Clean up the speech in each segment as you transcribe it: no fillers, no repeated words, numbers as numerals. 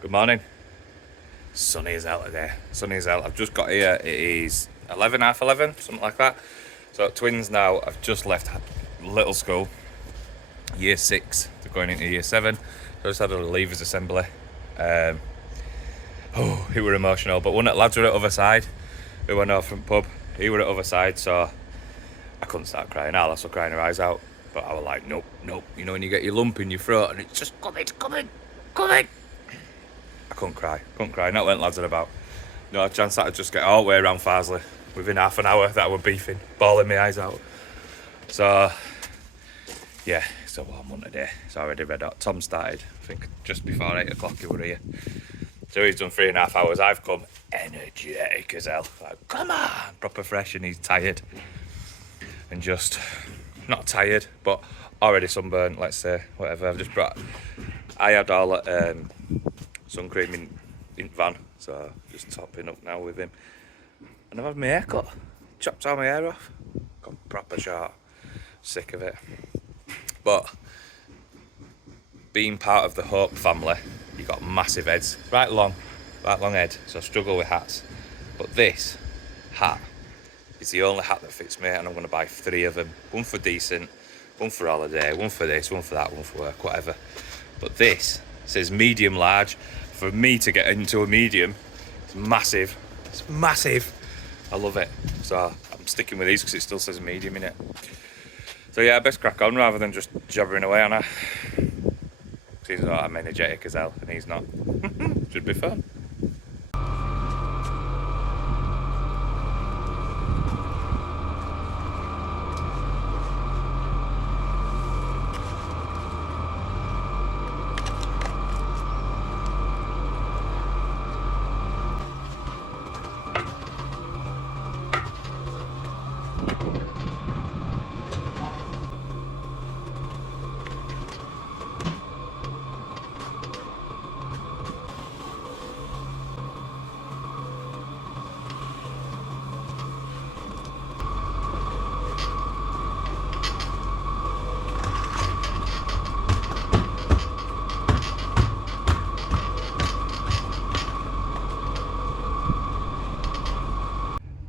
Good morning. Sunny as hell today. Sunny as hell. I've just got here. It is 11, half 11, something like that. So twins now. I've just left little school. Year 6. They're going into year 7. So I just had a leavers assembly. It were emotional. But one of the lads were at the other side. Who I know from pub. He were at the other side. So I couldn't start crying. Alice was crying her eyes out. But I was like, nope. You know when you get your lump in your throat and it's just coming. I couldn't cry, not when lads are about. No chance that I'd just get all the way around Farsley within half an hour that I were beefing, bawling my eyes out. So, yeah, it's a warm one today. It's already red hot. Tom started, I think, just before 8 o'clock he were here. So he's done 3.5 hours. I've come energetic as hell. Like, come on, proper fresh, and he's tired. And just, not tired, but already sunburnt, let's say, whatever. I've just brought, I had all sun cream in van, so just topping up now with him. And I've had my hair cut, chopped all my hair off, gone proper short, sick of it. But being part of the Hope family, you got massive heads, right long head, so I struggle with hats. But this hat is the only hat that fits me, and I'm going to buy 3 of them. One for decent, one for holiday, one for this, one for that, one for work, whatever. But this says medium large. For me to get into a medium, it's massive. It's massive. I love it. So I'm sticking with these because it still says medium in it. So yeah, best crack on rather than just jabbering away on her. Seems like I'm energetic as hell and he's not. Should be fun.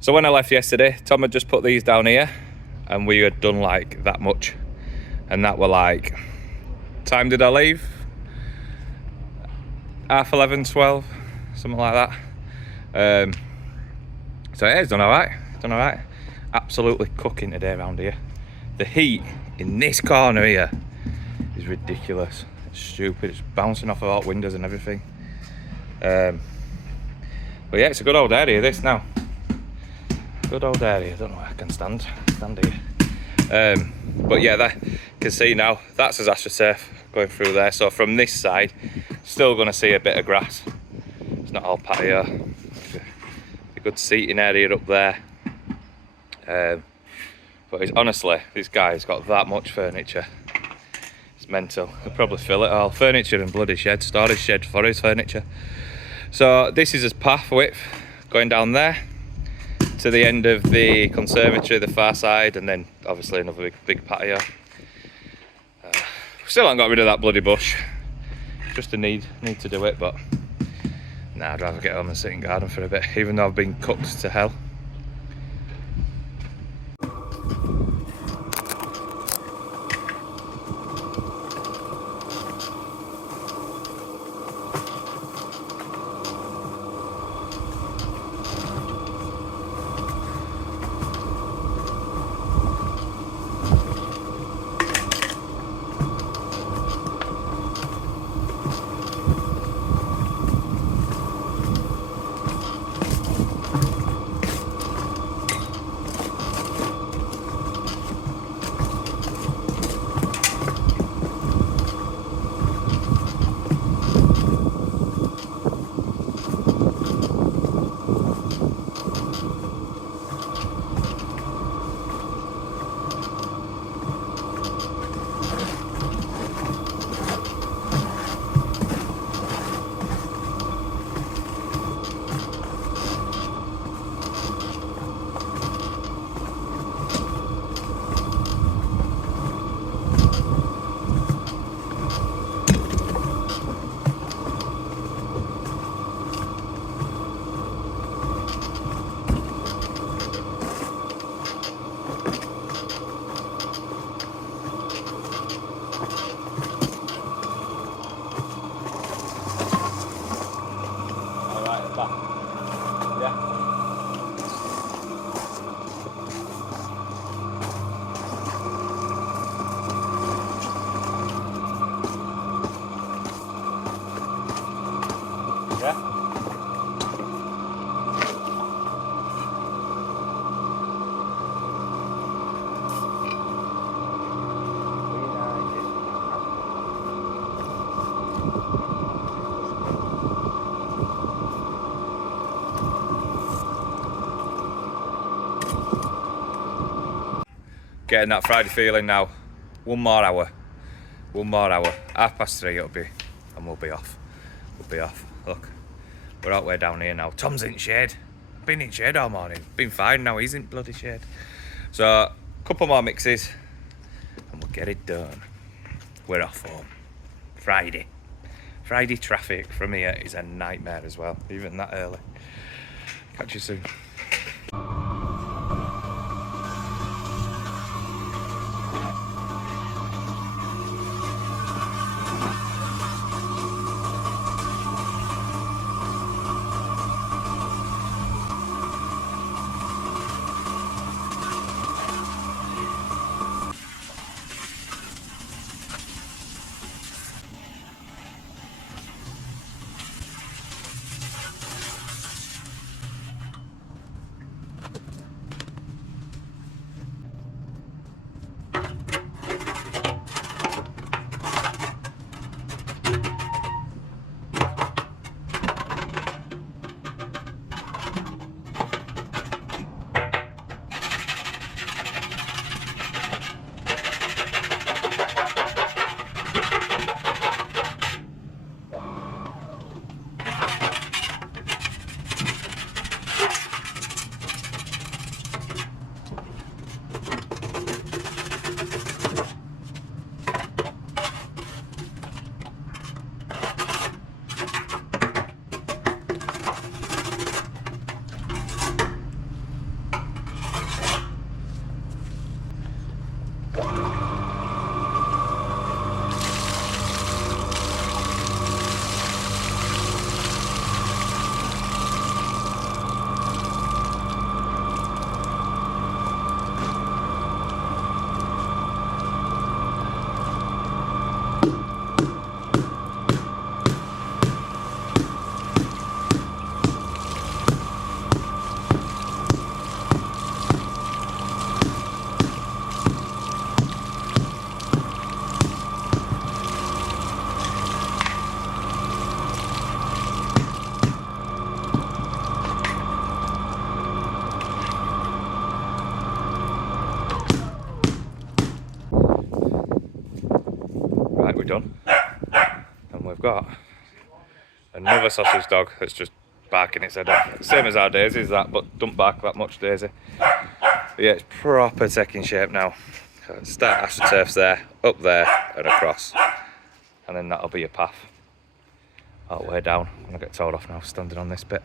So when I left yesterday, Tom had just put these down here and we had done like that much. And that were like, time did I leave? Half 11, 12, something like that. So yeah, it's done all right. Absolutely cooking today around here. The heat in this corner here is ridiculous. It's stupid, it's bouncing off of all windows and everything. But yeah, it's a good old area this now. Good old area. I don't know where I can stand here. But yeah, that you can see now that's as astroturf going through there. So from this side, still going to see a bit of grass. It's not all patio. A good seating area up there. But it's, honestly, this guy's got that much furniture. It's mental. He'll probably fill it all. Furniture and bloody shed, storage shed for his furniture. So this is his path width going down there to the end of the conservatory, the far side, and then obviously another big patio. Still haven't got rid of that bloody bush. Just a need to do it, but nah, I'd rather get home and sit in garden for a bit, even though I've been cooked to hell. Yeah. Yeah. Getting that Friday feeling now. One more hour. 3:30 it'll be, and we'll be off. Look, we're out way down here now. Tom's in shade. Been in shade all morning. Been fine now, he's in bloody shade. So, a couple more mixes, and we'll get it done. We're off home. Friday traffic from here is a nightmare as well, even that early. Catch you soon. We're done, and we've got another sausage dog that's just barking its head off. Same as our Daisy's that, but don't bark that much, Daisy. But yeah, it's proper taking shape now. Start astroturf's there, up there and across, and then that'll be your path all the way down. I'm gonna get told off now standing on this bit.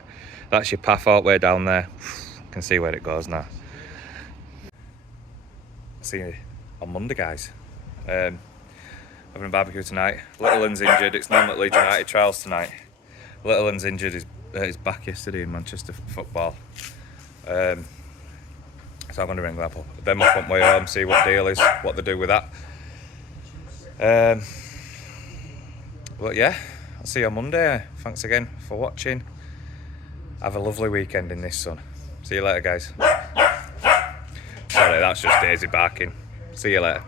That's your path all the way down there. You can see where it goes now. See you on Monday, guys. Having a barbecue tonight. Little Un's injured. It's normally Leeds United trials tonight. Little Un's injured. His back yesterday in Manchester football. So I'm going to ring that up. Then we'll pump way home, see what deal is, what they do with that. But yeah, I'll see you on Monday. Thanks again for watching. Have a lovely weekend in this sun. See you later, guys. Sorry, that's just Daisy barking. See you later.